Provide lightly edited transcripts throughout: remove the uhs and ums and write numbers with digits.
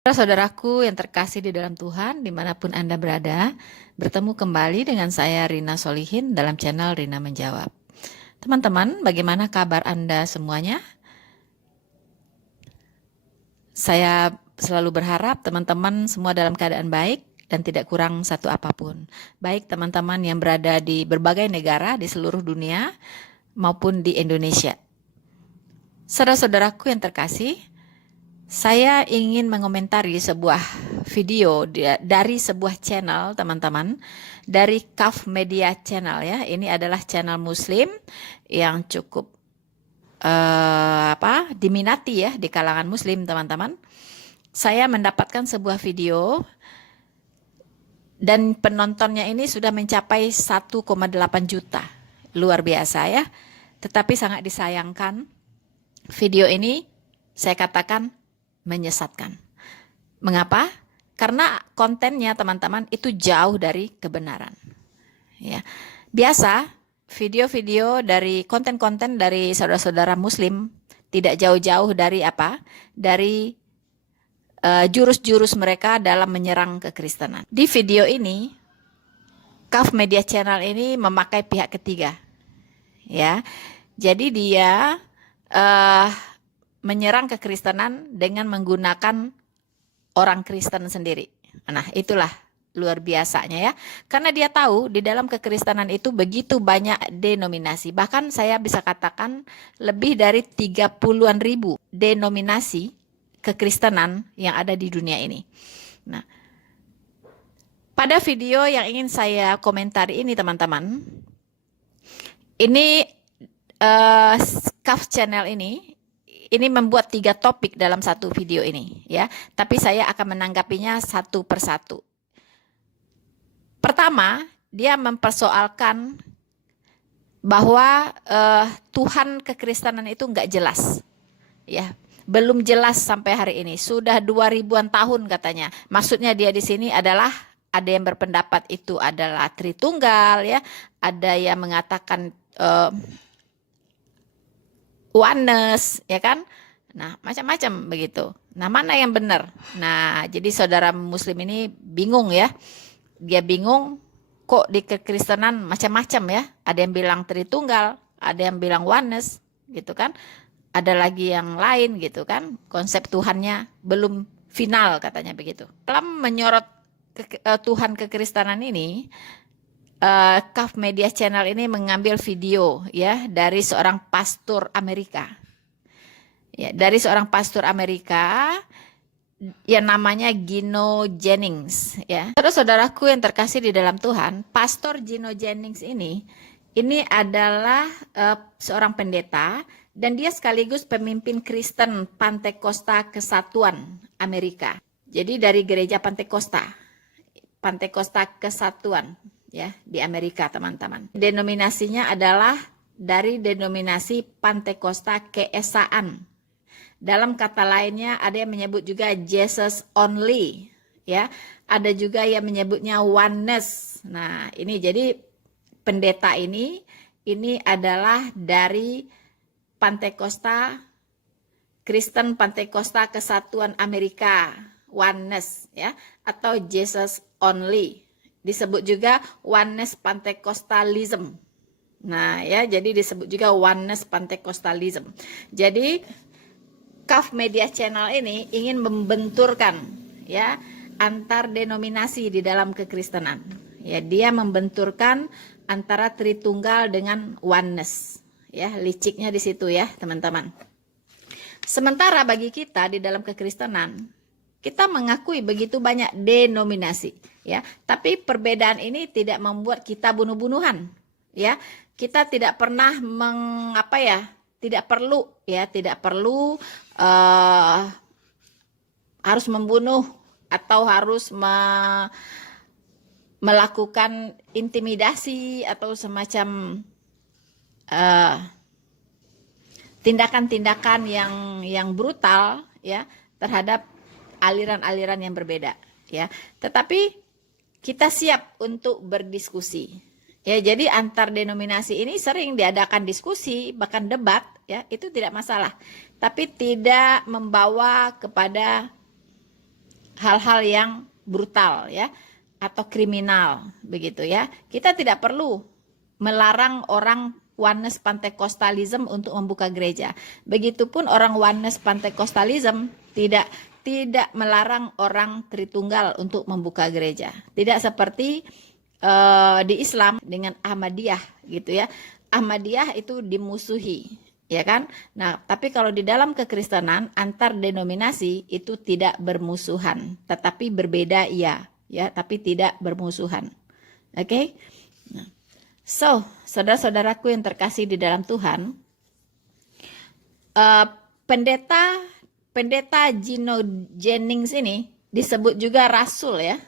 Saudaraku yang terkasih di dalam Tuhan, dimanapun Anda berada, bertemu kembali dengan saya Rina Solihin dalam channel Rina Menjawab. Teman-teman, bagaimana kabar Anda semuanya? Saya selalu berharap teman-teman semua dalam keadaan baik dan tidak kurang satu apapun. Baik teman-teman yang berada di berbagai negara di seluruh dunia maupun di Indonesia. Saudara-saudaraku yang terkasih, saya ingin mengomentari sebuah video dari sebuah channel teman-teman, dari Kaf Media Channel ya. Ini adalah channel Muslim yang cukup diminati ya di kalangan Muslim teman-teman. Saya mendapatkan sebuah video dan penontonnya ini sudah mencapai 1,8 juta, luar biasa ya. Tetapi sangat disayangkan video ini saya katakan menyesatkan. Mengapa? Karena kontennya teman-teman itu jauh dari kebenaran. Ya. Biasa video-video dari konten-konten dari saudara-saudara Muslim tidak jauh-jauh dari apa? Dari jurus-jurus mereka dalam menyerang kekristenan. Di video ini, Kaf Media Channel ini memakai pihak ketiga. Ya. Jadi dia menyerang kekristenan dengan menggunakan orang Kristen sendiri. Nah, itulah luar biasanya ya. Karena dia tahu di dalam kekristenan itu begitu banyak denominasi. Bahkan saya bisa katakan lebih dari 30-an ribu denominasi kekristenan yang ada di dunia ini. Nah, pada video yang ingin saya komentari ini teman-teman, ini Kaf Channel ini membuat 3 topik dalam satu video ini ya, tapi saya akan menanggapinya satu persatu. Pertama, dia mempersoalkan bahwa Tuhan kekristenan itu nggak jelas ya, belum jelas sampai hari ini, sudah 2000-an tahun katanya. Maksudnya dia di sini adalah ada yang berpendapat itu adalah Tritunggal ya, ada yang mengatakan oneness ya kan. Nah, macam-macam begitu. Nah, mana yang benar? Nah, jadi saudara Muslim ini bingung ya. Dia bingung kok di kekristenan macam-macam ya. Ada yang bilang Tritunggal, ada yang bilang oneness gitu kan. Ada lagi yang lain gitu kan. Konsep Tuhannya belum final katanya begitu. Dalam menyorot Tuhan kekristenan ini, Kaf Media Channel ini mengambil video ya dari seorang pastor Amerika. Ya, dari seorang pastor Amerika yang namanya Gino Jennings ya. Saudara-saudaraku yang terkasih di dalam Tuhan, Pastor Gino Jennings ini adalah seorang pendeta dan dia sekaligus pemimpin Kristen Pantekosta Kesatuan Amerika. Jadi dari gereja Pantekosta Kesatuan ya di Amerika teman-teman. Denominasinya adalah dari denominasi Pantekosta Keesaan. Dalam kata lainnya ada yang menyebut juga Jesus only ya. Ada juga yang menyebutnya oneness. Nah, ini jadi pendeta ini adalah dari Pantekosta Kristen Pantekosta Kesatuan Amerika, oneness ya, atau Jesus only. Disebut juga oneness Pentecostalism. Nah ya, jadi disebut juga oneness Pentecostalism. Jadi Kaf Media Channel ini ingin membenturkan ya antar denominasi di dalam kekristenan. Ya, dia membenturkan antara Tritunggal dengan oneness. Ya, liciknya di situ ya, teman-teman. Sementara bagi kita di dalam kekristenan, kita mengakui begitu banyak denominasi ya, tapi perbedaan ini tidak membuat kita bunuh-bunuhan ya. Kita tidak pernah tidak perlu harus membunuh atau harus melakukan intimidasi atau semacam tindakan-tindakan yang brutal ya terhadap aliran-aliran yang berbeda ya. Tetapi kita siap untuk berdiskusi. Ya, jadi antar denominasi ini sering diadakan diskusi, bahkan debat ya, itu tidak masalah. Tapi tidak membawa kepada hal-hal yang brutal ya atau kriminal begitu ya. Kita tidak perlu melarang orang Oneness Pentecostalism untuk membuka gereja. Begitupun orang Oneness Pentecostalism tidak melarang orang Tritunggal untuk membuka gereja. Tidak seperti di Islam dengan Ahmadiyah gitu ya. Ahmadiyah itu dimusuhi, ya kan? Nah, tapi kalau di dalam kekristenan antar denominasi itu tidak bermusuhan, tetapi berbeda ya, tapi tidak bermusuhan. Oke? Nah, so, saudara-saudaraku yang terkasih di dalam Tuhan, pendeta Gino Jennings ini disebut juga rasul ya.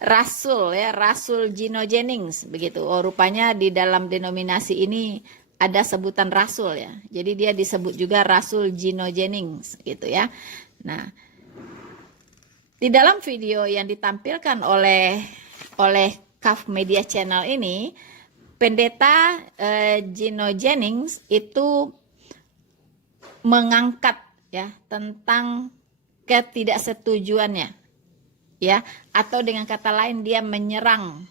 Rasul Gino Jennings begitu. Oh, rupanya di dalam denominasi ini ada sebutan rasul ya. Jadi dia disebut juga Rasul Gino Jennings gitu ya. Nah, di dalam video yang ditampilkan oleh CAF Media Channel ini, pendeta Gino Jennings itu mengangkat ya tentang ketidaksetujuannya ya, atau dengan kata lain dia menyerang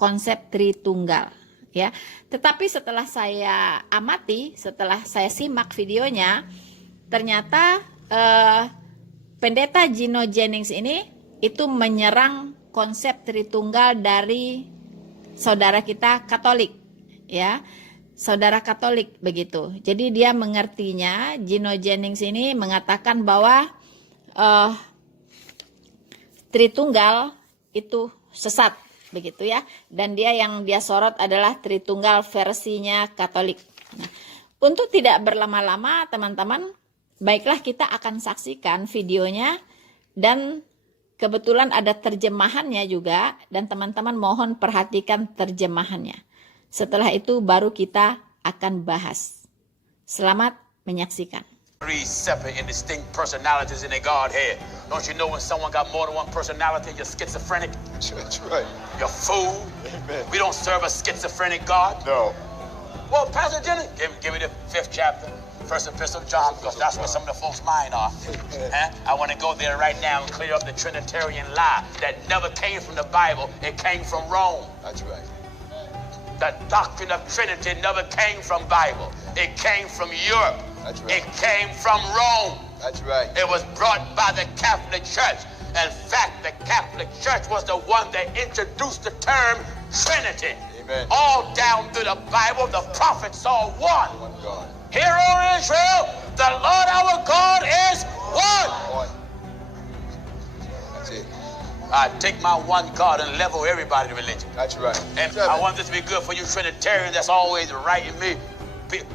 konsep Tritunggal ya. Tetapi setelah saya amati, setelah saya simak videonya, ternyata pendeta Gino Jennings ini itu menyerang konsep Tritunggal dari saudara kita Katolik ya. Saudara Katolik begitu. Jadi dia mengertinya, Gino Jennings ini mengatakan bahwa Tritunggal itu sesat begitu ya, dan yang dia sorot adalah Tritunggal versinya Katolik. Nah, untuk tidak berlama-lama teman-teman, baiklah kita akan saksikan videonya, dan kebetulan ada terjemahannya juga, dan teman-teman mohon perhatikan terjemahannya. Setelah itu baru kita akan bahas. Selamat menyaksikan. Three separate and distinct personalities in a Godhead. Don't you know when someone got more than one personality, you're schizophrenic? That's right. You're fool. Amen. We don't serve a schizophrenic God. No. Well, Pastor Jennings, give me the 5th chapter, 1st epistle of John, because that's where some of the folks' mind are. I want to go there right now and clear up the Trinitarian lie that never came from the Bible. It came from Rome. That's right. The doctrine of Trinity never came from Bible. It came from Europe. That's right. It came from Rome. That's right. It was brought by the Catholic Church. In fact, the Catholic Church was the one that introduced the term Trinity. Amen. All down through the Bible, the prophets saw one. One God. Hear, O Israel, the Lord our God is one. One. That's it. I take my one God and level everybody's religion. That's right. And Seven. I want this to be good for you Trinitarians that's always writing me.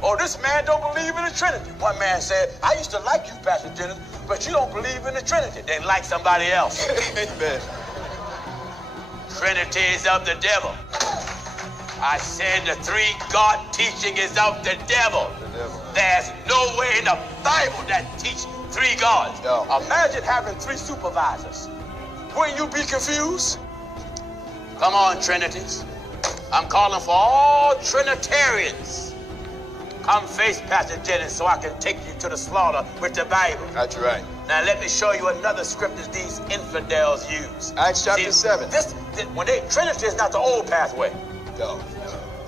Oh, this man don't believe in the Trinity. One man said, I used to like you, Pastor Jennings, but you don't believe in the Trinity. Then like somebody else. Amen. Trinity is of the devil. I said the 3 God teaching is of the devil. The devil. There's no way in the Bible that teach 3 gods. No. Imagine having 3 supervisors. Wouldn't you be confused? Come on, Trinities. I'm calling for all Trinitarians. Come face Pastor Jennings so I can take you to the slaughter with the Bible. That's right. Now let me show you another scripture these infidels use. Acts chapter 7. Trinity is not the old pathway. No.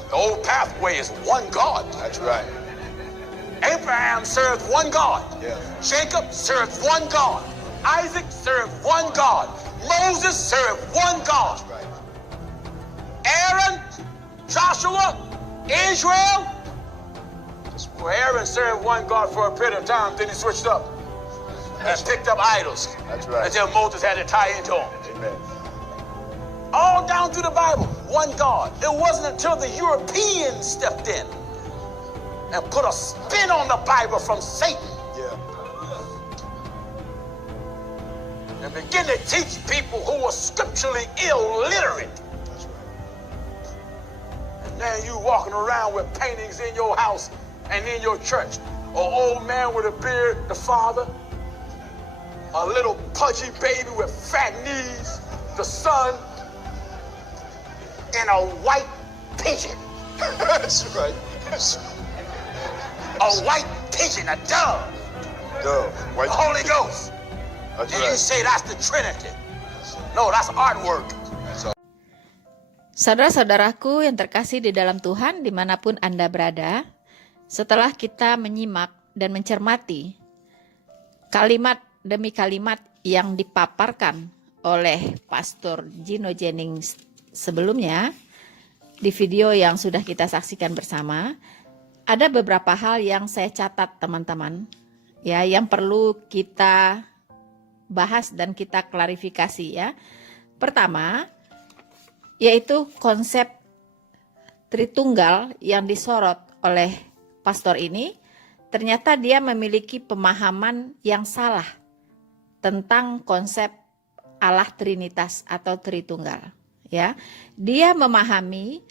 The old pathway is one God. That's right. Abraham served one God. Yeah. Jacob served one God. Isaac served one God. Moses served one God. That's right. Aaron, Joshua, Israel. Well, Aaron served one God for a period of time, then he switched up and picked up idols. That's right. Until Moses had to tie into him. Amen. All down through the Bible, one God. It wasn't until the Europeans stepped in and put a spin on the Bible from Satan Yeah. and began to teach people who were scripturally illiterate. That's right. And now you walking around with paintings in your house and in your church. An old man with a beard, the father. A little pudgy baby with fat knees, the son. And a white pigeon. That's right. A white pigeon, a dove. No. The Holy Ghost. That's And you right. say that's the Trinity. No, that's artwork. That's all. Saudara-saudaraku yang terkasih di dalam Tuhan dimanapun Anda berada, setelah kita menyimak dan mencermati kalimat demi kalimat yang dipaparkan oleh Pastor Gino Jennings sebelumnya, di video yang sudah kita saksikan bersama, ada beberapa hal yang saya catat teman-teman, ya, yang perlu kita bahas dan kita klarifikasi ya. Pertama, yaitu konsep Tritunggal yang disorot oleh pastor ini, ternyata dia memiliki pemahaman yang salah tentang konsep Allah Trinitas atau Tritunggal. Ya, dia memahami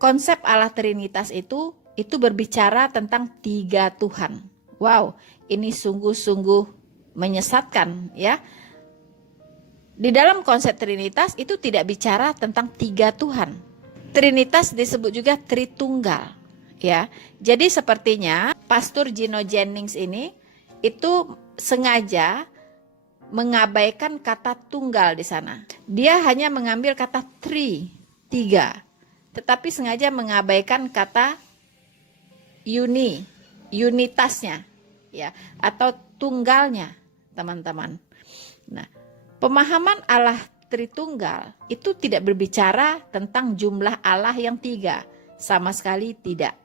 konsep Allah Trinitas itu berbicara tentang 3 Tuhan. Wow, ini sungguh-sungguh menyesatkan ya. Di dalam konsep Trinitas itu tidak bicara tentang 3 Tuhan. Trinitas disebut juga Tritunggal, ya. Jadi sepertinya Pastor Gino Jennings ini itu sengaja mengabaikan kata tunggal di sana. Dia hanya mengambil kata tiga, tetapi sengaja mengabaikan kata unitasnya, ya, atau tunggalnya, teman-teman. Nah, pemahaman Allah Tritunggal itu tidak berbicara tentang jumlah Allah yang 3, sama sekali tidak.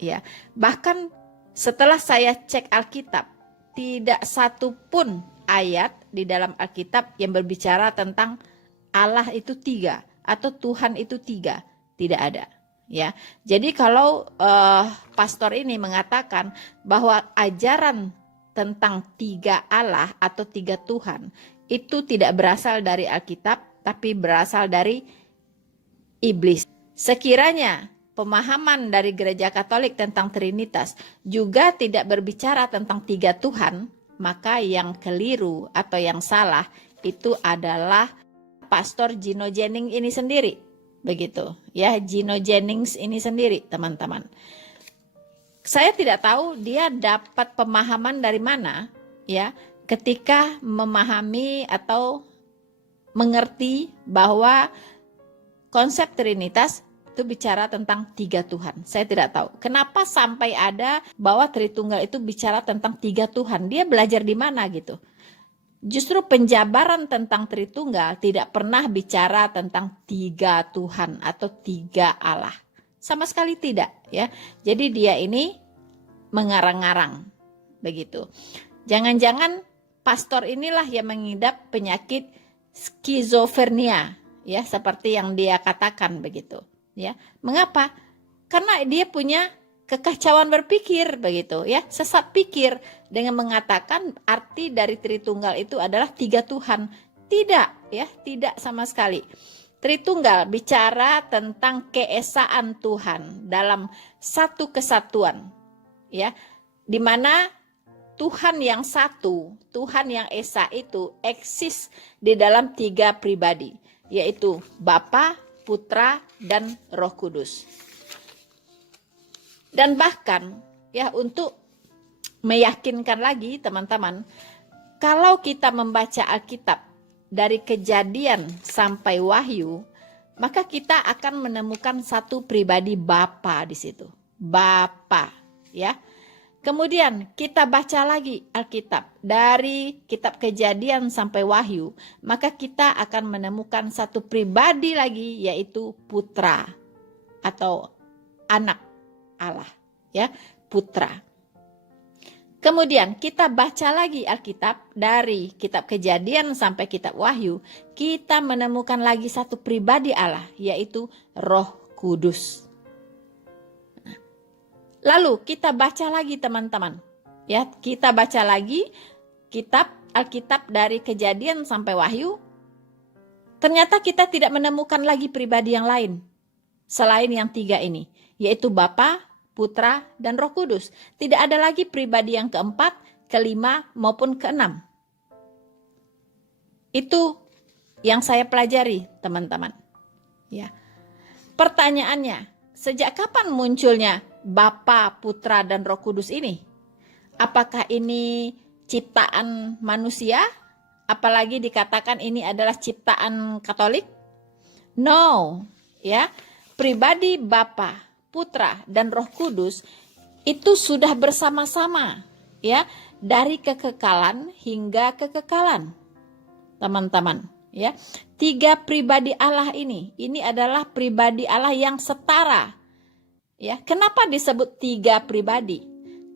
Ya, bahkan setelah saya cek Alkitab, tidak satu pun ayat di dalam Alkitab yang berbicara tentang Allah itu 3 atau Tuhan itu 3, tidak ada. Ya, jadi kalau pastor ini mengatakan bahwa ajaran tentang 3 Allah atau 3 Tuhan itu tidak berasal dari Alkitab, tapi berasal dari iblis. Sekiranya pemahaman dari Gereja Katolik tentang Trinitas juga tidak berbicara tentang 3 Tuhan, maka yang keliru atau yang salah itu adalah Pastor Gino Jennings ini sendiri. Begitu, ya, Gino Jennings ini sendiri, teman-teman. Saya tidak tahu dia dapat pemahaman dari mana, ya, ketika memahami atau mengerti bahwa konsep Trinitas itu bicara tentang 3 Tuhan. Saya tidak tahu kenapa sampai ada bahwa Tritunggal itu bicara tentang 3 Tuhan. Dia belajar di mana gitu. Justru penjabaran tentang Tritunggal tidak pernah bicara tentang 3 Tuhan atau 3 Allah. Sama sekali tidak, ya. Jadi dia ini mengarang-arang begitu. Jangan-jangan pastor inilah yang mengidap penyakit skizofrenia, ya, seperti yang dia katakan begitu, ya. Mengapa? Karena dia punya kekacauan berpikir begitu, ya, sesat pikir dengan mengatakan arti dari Tritunggal itu adalah 3 Tuhan. Tidak, ya, tidak sama sekali. Tritunggal bicara tentang keesaan Tuhan dalam satu kesatuan, ya, di mana Tuhan yang satu, Tuhan yang esa itu eksis di dalam 3 pribadi, yaitu Bapa, Putra, dan Roh Kudus. Dan bahkan, ya, untuk meyakinkan lagi teman-teman, kalau kita membaca Alkitab dari Kejadian sampai Wahyu, maka kita akan menemukan satu pribadi Bapa di situ. Bapa, ya. Kemudian kita baca lagi Alkitab dari kitab Kejadian sampai Wahyu, maka kita akan menemukan satu pribadi lagi, yaitu Putra atau anak Allah, ya, Putra. Kemudian kita baca lagi Alkitab dari kitab Kejadian sampai kitab Wahyu, kita menemukan lagi satu pribadi Allah, yaitu Roh Kudus. Lalu kita baca lagi teman-teman, ya, kita baca lagi kitab Alkitab dari Kejadian sampai Wahyu. Ternyata kita tidak menemukan lagi pribadi yang lain selain yang 3 ini, yaitu Bapa, Putra, dan Roh Kudus. Tidak ada lagi pribadi yang keempat, kelima, maupun keenam. Itu yang saya pelajari, teman-teman. Ya. Pertanyaannya, sejak kapan munculnya Bapa, Putra, dan Roh Kudus ini? Apakah ini ciptaan manusia, apalagi dikatakan ini adalah ciptaan Katolik? No, ya. Pribadi Bapa, Putra, dan Roh Kudus itu sudah bersama-sama, ya, dari kekekalan hingga kekekalan. Teman-teman, ya. 3 pribadi Allah ini adalah pribadi Allah yang setara. Ya, kenapa disebut 3 pribadi?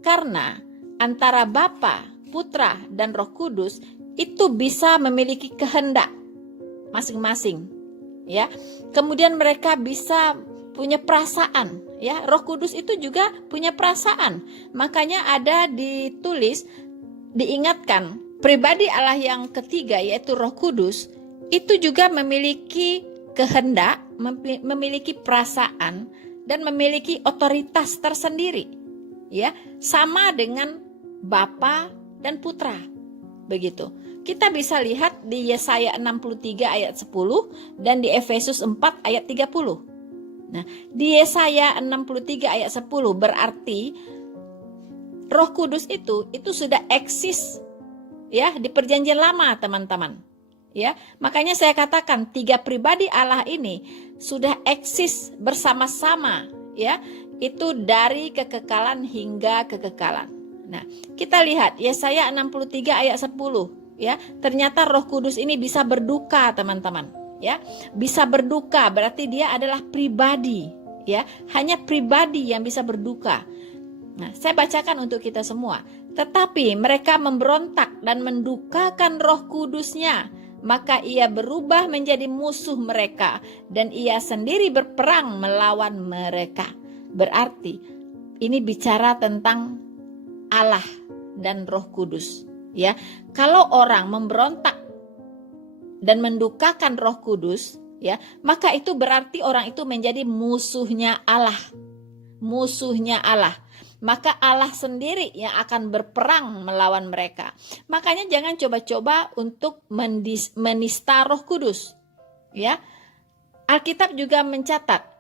Karena antara Bapa, Putra, dan Roh Kudus itu bisa memiliki kehendak masing-masing, ya. Kemudian mereka bisa punya perasaan, ya. Roh Kudus itu juga punya perasaan. Makanya ada ditulis, diingatkan, pribadi Allah yang ketiga yaitu Roh Kudus itu juga memiliki kehendak, memiliki perasaan, dan memiliki otoritas tersendiri, ya, sama dengan Bapa dan Putra. Begitu. Kita bisa lihat di Yesaya 63 ayat 10 dan di Efesus 4 ayat 30. Nah, di Yesaya 63 ayat 10 berarti Roh Kudus itu sudah eksis, ya, di Perjanjian Lama, teman-teman. Ya, makanya saya katakan 3 pribadi Allah ini sudah eksis bersama-sama, ya, itu dari kekekalan hingga kekekalan. Nah, kita lihat Yesaya 63 ayat 10, ya. Ternyata Roh Kudus ini bisa berduka, teman-teman, ya. Bisa berduka berarti dia adalah pribadi, ya. Hanya pribadi yang bisa berduka. Nah, saya bacakan untuk kita semua. Tetapi mereka memberontak dan mendukakan Roh Kudusnya, maka ia berubah menjadi musuh mereka dan ia sendiri berperang melawan mereka. Berarti ini bicara tentang Allah dan Roh Kudus, ya. Kalau orang memberontak dan mendukakan Roh Kudus, ya, maka itu berarti orang itu menjadi musuhnya Allah. Musuhnya Allah. Maka Allah sendiri yang akan berperang melawan mereka. Makanya jangan coba-coba untuk menista Roh Kudus, ya. Alkitab juga mencatat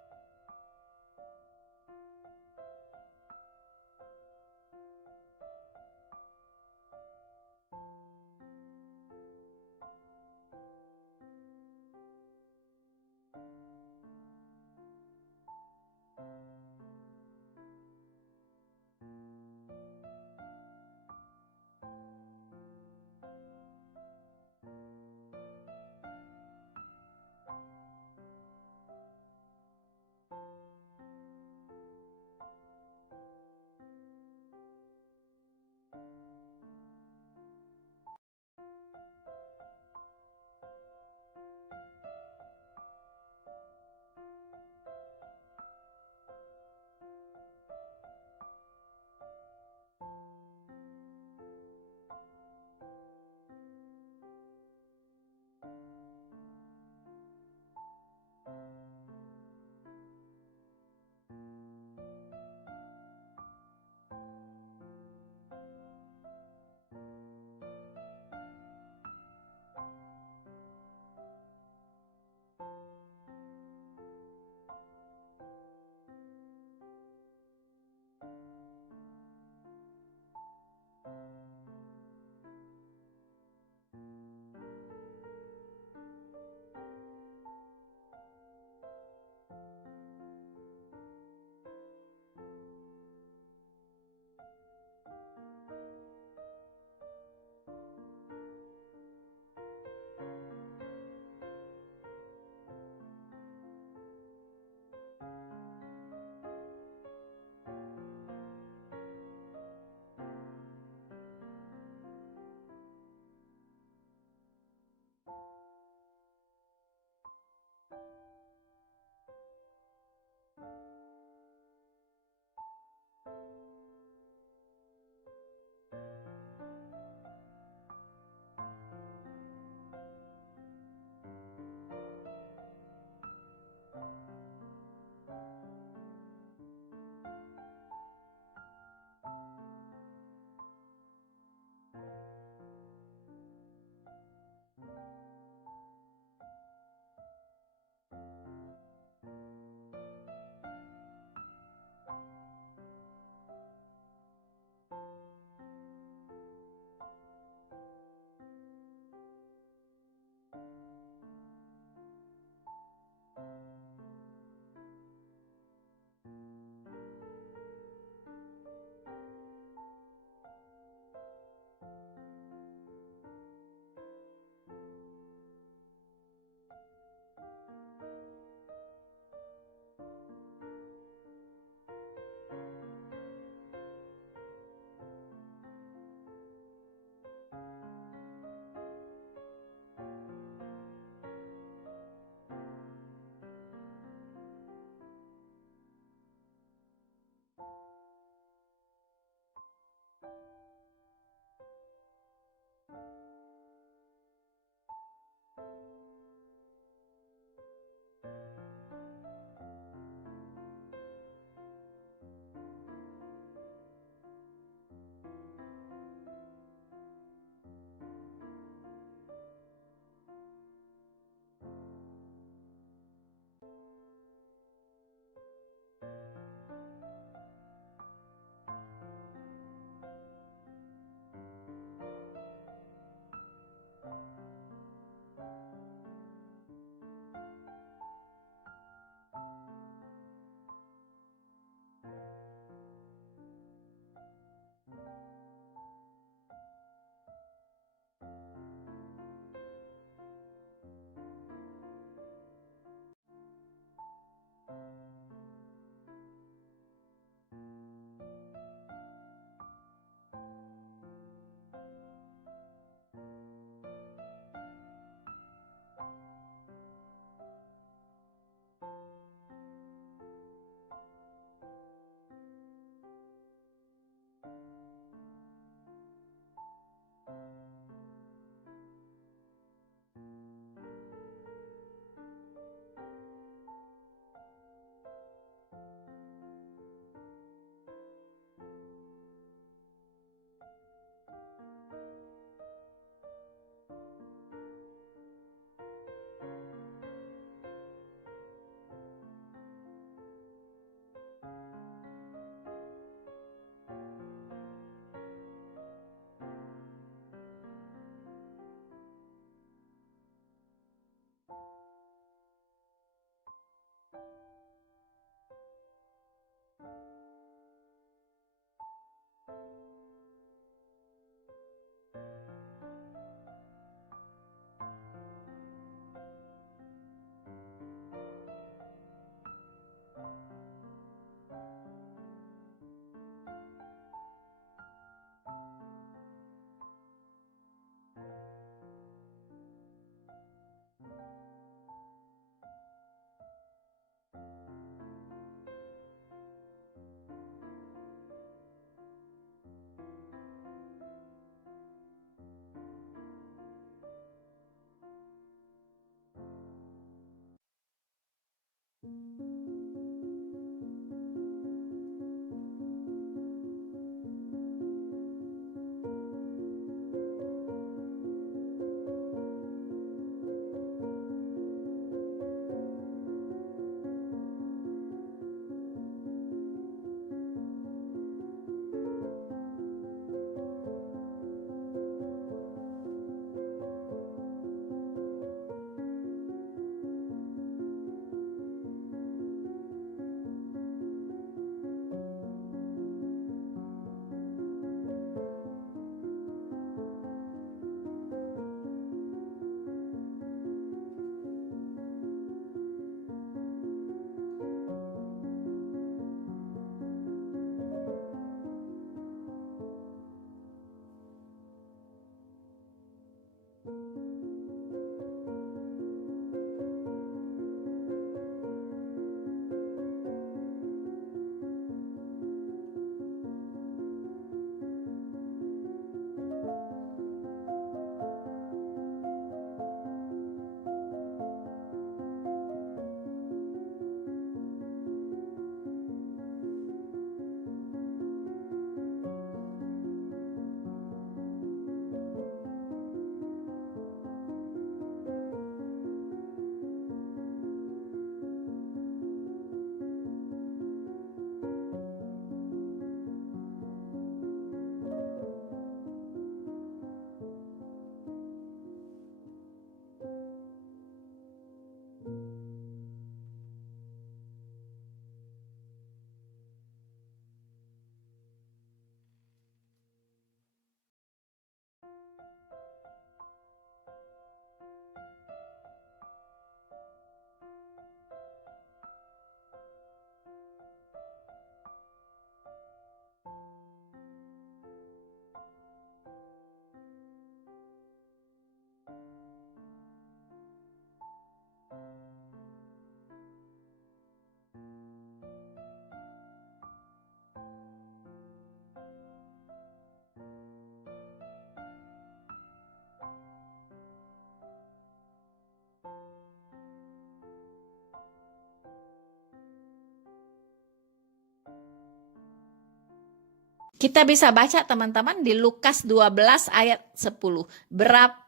Kita bisa baca teman-teman di Lukas 12 ayat 10.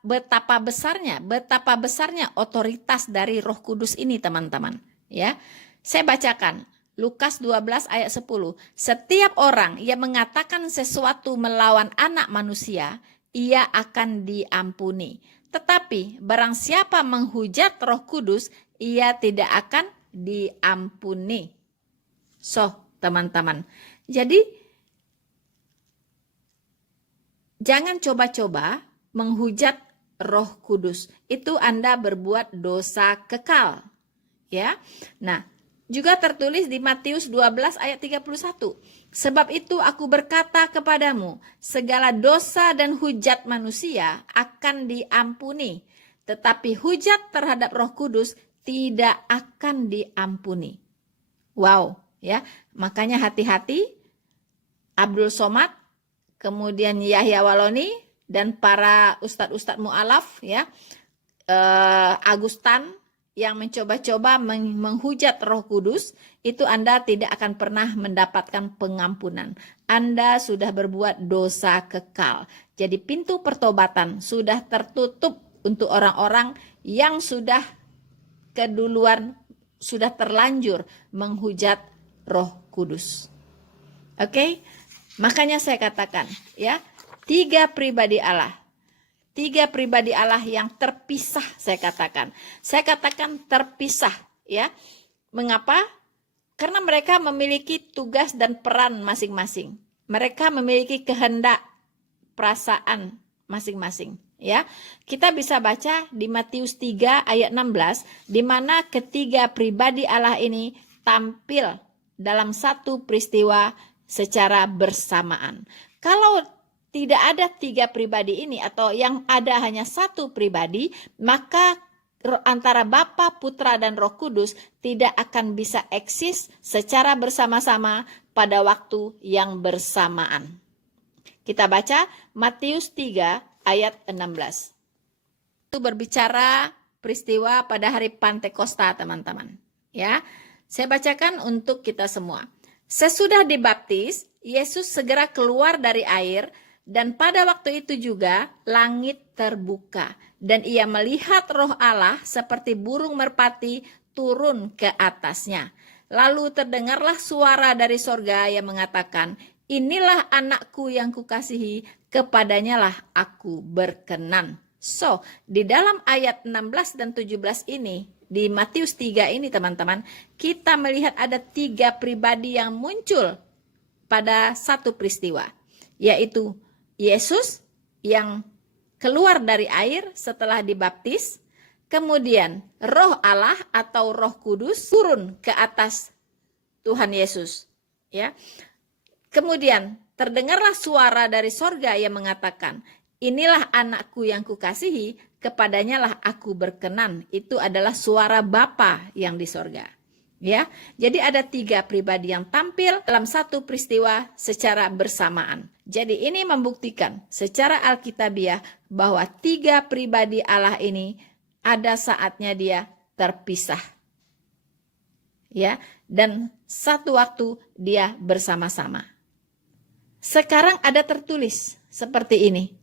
Betapa besarnya otoritas dari Roh Kudus ini teman-teman. Ya, saya bacakan Lukas 12 ayat 10. Setiap orang yang mengatakan sesuatu melawan anak manusia, ia akan diampuni. Tetapi barang siapa menghujat Roh Kudus, ia tidak akan diampuni. So, teman-teman. Jadi jangan coba-coba menghujat Roh Kudus. Itu Anda berbuat dosa kekal. Ya. Nah, juga tertulis di Matius 12 ayat 31. Sebab itu aku berkata kepadamu, segala dosa dan hujat manusia akan diampuni, tetapi hujat terhadap Roh Kudus tidak akan diampuni. Wow, ya. Makanya hati-hati Abdul Somad, kemudian Yahya Waloni dan para ustadz-ustadz mu'alaf, ya, Agustan yang mencoba-coba menghujat Roh Kudus, itu Anda tidak akan pernah mendapatkan pengampunan. Anda sudah berbuat dosa kekal. Jadi pintu pertobatan sudah tertutup untuk orang-orang yang sudah keduluan, sudah terlanjur menghujat Roh Kudus. Oke? Makanya saya katakan, ya, 3 pribadi Allah. 3 pribadi Allah yang terpisah, saya katakan. Saya katakan terpisah, ya. Mengapa? Karena mereka memiliki tugas dan peran masing-masing. Mereka memiliki kehendak, perasaan masing-masing, ya. Kita bisa baca di Matius 3 ayat 16, di mana ketiga pribadi Allah ini tampil dalam satu peristiwa secara bersamaan. Kalau tidak ada 3 pribadi ini atau yang ada hanya satu pribadi, maka antara Bapa, Putra, dan Roh Kudus tidak akan bisa eksis secara bersama-sama pada waktu yang bersamaan. Kita baca Matius 3 ayat 16. Itu berbicara peristiwa pada hari Pantekosta, teman-teman. Ya, saya bacakan untuk kita semua. Sesudah dibaptis, Yesus segera keluar dari air, dan pada waktu itu juga langit terbuka, dan ia melihat Roh Allah seperti burung merpati turun ke atasnya. Lalu terdengarlah suara dari sorga yang mengatakan, inilah anakku yang kukasihi, kepadanyalah aku berkenan. So, di dalam ayat 16 dan 17 ini, di Matius 3 ini teman-teman, kita melihat ada 3 pribadi yang muncul pada satu peristiwa, yaitu Yesus yang keluar dari air setelah dibaptis, kemudian Roh Allah atau Roh Kudus turun ke atas Tuhan Yesus, ya. Kemudian terdengarlah suara dari sorga yang mengatakan, inilah anakku yang kukasihi, kepadanyalah aku berkenan. Itu adalah suara Bapa yang di sorga. Ya, jadi ada 3 pribadi yang tampil dalam satu peristiwa secara bersamaan. Jadi ini membuktikan secara alkitabiah bahwa 3 pribadi Allah ini ada saatnya dia terpisah. Ya, dan satu waktu dia bersama-sama. Sekarang ada tertulis seperti ini.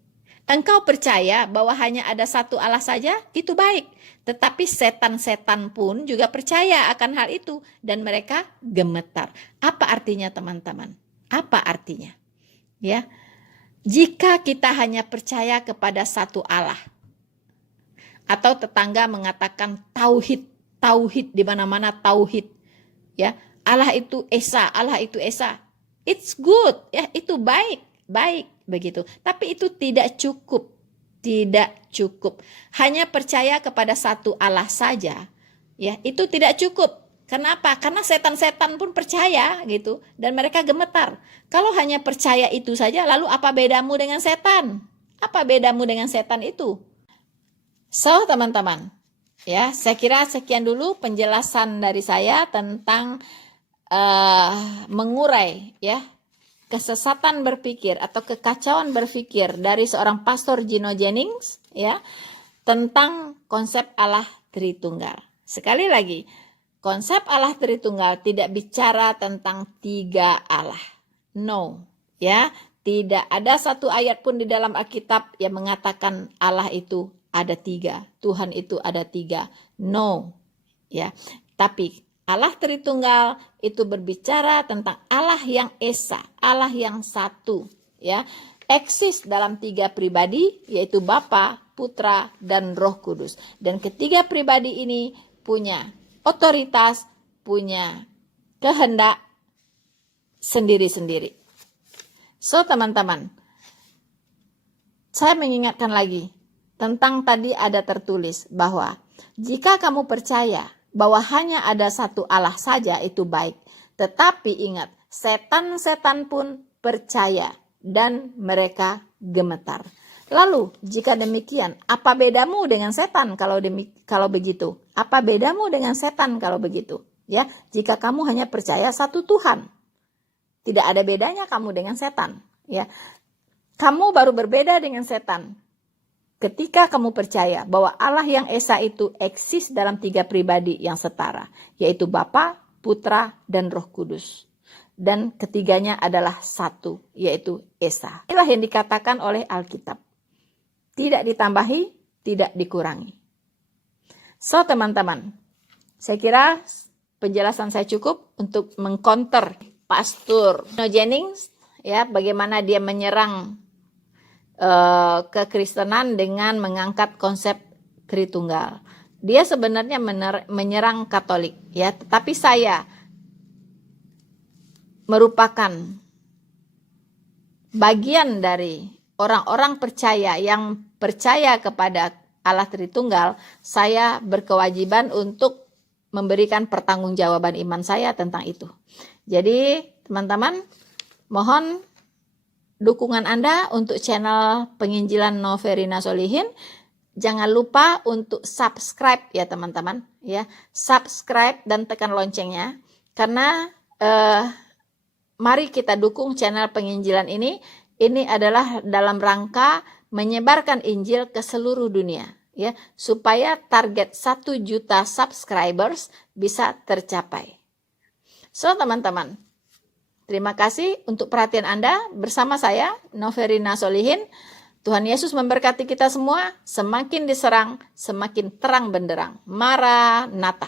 Engkau percaya bahwa hanya ada satu Allah saja, itu baik. Tetapi setan-setan pun juga percaya akan hal itu dan mereka gemetar. Apa artinya teman-teman? Apa artinya? Ya. Jika kita hanya percaya kepada satu Allah, atau tetangga mengatakan tauhid di mana-mana tauhid. Ya, Allah itu esa, Allah itu esa. It's good, ya, itu baik begitu. Tapi itu tidak cukup. Hanya percaya kepada satu Allah saja, ya, itu tidak cukup. Kenapa? Karena setan-setan pun percaya gitu dan mereka gemetar. Kalau hanya percaya itu saja, lalu apa bedamu dengan setan? Apa bedamu dengan setan itu? So, teman-teman, ya, saya kira sekian dulu penjelasan dari saya tentang mengurai, ya, kesesatan berpikir atau kekacauan berpikir dari seorang pastor Gino Jennings, ya, tentang konsep Allah Tritunggal. Sekali lagi, konsep Allah Tritunggal tidak bicara tentang 3 Allah. No, Ya, tidak ada satu ayat pun di dalam Alkitab yang mengatakan Allah itu ada 3, Tuhan itu ada 3. No. Ya, tapi Allah Tritunggal itu berbicara tentang Allah yang esa, Allah yang satu, ya. Eksis dalam 3 pribadi, yaitu Bapa, Putra, dan Roh Kudus. Dan ketiga pribadi ini punya otoritas, punya kehendak sendiri-sendiri. So, teman-teman, saya mengingatkan lagi tentang tadi ada tertulis bahwa jika kamu percaya bahwa hanya ada satu Allah saja itu baik. Tetapi ingat, setan-setan pun percaya dan mereka gemetar. Lalu, jika demikian, apa bedamu dengan setan kalau begitu? Apa bedamu dengan setan kalau begitu? Ya, jika kamu hanya percaya satu Tuhan, tidak ada bedanya kamu dengan setan. Ya, kamu baru berbeda dengan setan ketika kamu percaya bahwa Allah yang esa itu eksis dalam 3 pribadi yang setara, yaitu Bapa, Putra, dan Roh Kudus. Dan ketiganya adalah satu, yaitu esa. Inilah yang dikatakan oleh Alkitab. Tidak ditambahi, tidak dikurangi. So, teman-teman, saya kira penjelasan saya cukup untuk mengcounter Pastor Jennings, ya, bagaimana dia menyerang kekristenan dengan mengangkat konsep Tritunggal. Dia sebenarnya menyerang Katolik, ya, tetapi saya merupakan bagian dari orang-orang percaya yang percaya kepada Allah Tritunggal. Saya berkewajiban untuk memberikan pertanggungjawaban iman saya tentang itu. Jadi, teman-teman, mohon dukungan Anda untuk channel Penginjilan Noverina Solihin. Jangan lupa untuk subscribe ya teman-teman, ya. Subscribe dan tekan loncengnya, karena mari kita dukung channel Penginjilan ini. Ini adalah dalam rangka menyebarkan Injil ke seluruh dunia, ya, supaya target 1 juta subscribers bisa tercapai. So, teman-teman, terima kasih untuk perhatian Anda bersama saya, Noverina Solihin. Tuhan Yesus memberkati kita semua. Semakin diserang, semakin terang benderang. Maranatha.